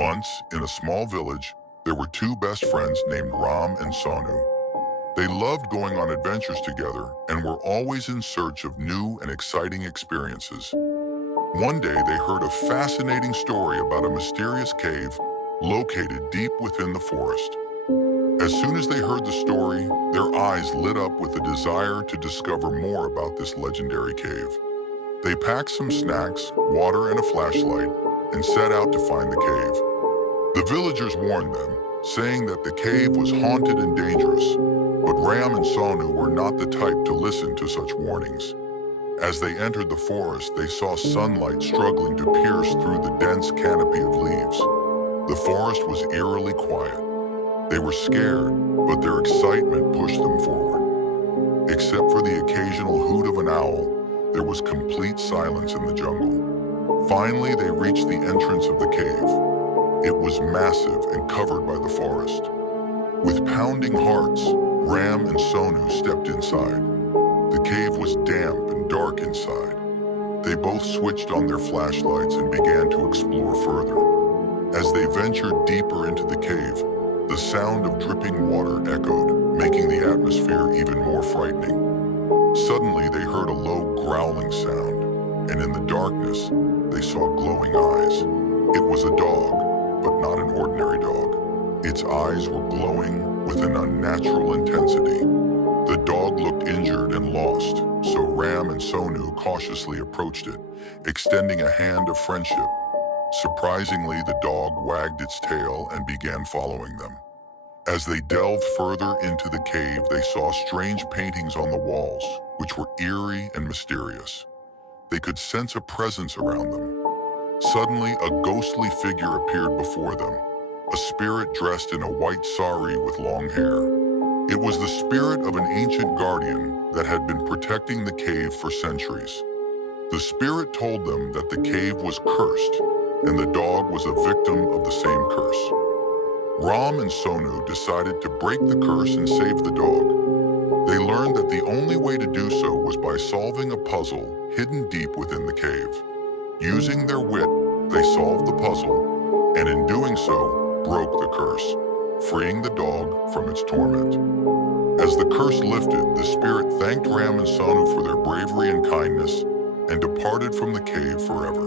Once, in a small village, there were two best friends named Ram and Sonu. They loved going on adventures together and were always in search of new and exciting experiences. One day, they heard a fascinating story about a mysterious cave located deep within the forest. As soon as they heard the story, their eyes lit up with a desire to discover more about this legendary cave. They packed some snacks, water, and a flashlight and set out to find the cave. The villagers warned them, saying that the cave was haunted and dangerous, but Ram and Sonu were not the type to listen to such warnings. As they entered the forest, they saw sunlight struggling to pierce through the dense canopy of leaves. The forest was eerily quiet. They were scared, but their excitement pushed them forward. Except for the occasional hoot of an owl, there was complete silence in the jungle. Finally, they reached the entrance of the cave. It was massive and covered by the forest. With pounding hearts, Ram and Sonu stepped inside. The cave was damp and dark inside. They both switched on their flashlights and began to explore further. As they ventured deeper into the cave, the sound of dripping water echoed, making the atmosphere even more frightening. Suddenly, they heard a low growling sound, and in the darkness, they saw glowing eyes. It was a dog, but not an ordinary dog. Its eyes were glowing with an unnatural intensity. The dog looked injured and lost, so Ram and Sonu cautiously approached it, extending a hand of friendship. Surprisingly, the dog wagged its tail and began following them. As they delved further into the cave, they saw strange paintings on the walls, which were eerie and mysterious. They could sense a presence around them. Suddenly, a ghostly figure appeared before them, a spirit dressed in a white sari with long hair. It was the spirit of an ancient guardian that had been protecting the cave for centuries. The spirit told them that the cave was cursed, and the dog was a victim of the same curse. Ram and Sonu decided to break the curse and save the dog. They learned that the only way to do so was by solving a puzzle hidden deep within the cave. Using their wit, they solved the puzzle, and in doing so, broke the curse, freeing the dog from its torment. As the curse lifted, the spirit thanked Ram and Sonu for their bravery and kindness and departed from the cave forever.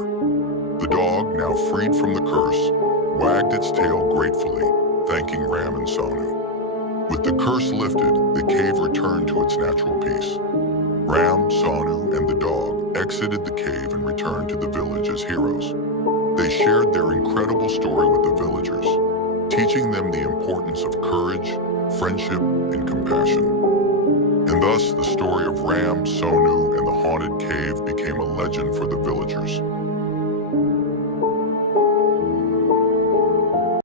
The dog, now freed from the curse, wagged its tail gratefully, thanking Ram and Sonu. With the curse lifted, the cave returned to its natural peace. Ram, Sonu, and the dog exited the cave and returned to the village as heroes. They shared their incredible story with the villagers, teaching them the importance of courage, friendship, and compassion. And thus, the story of Ram, Sonu, and the haunted cave became a legend for the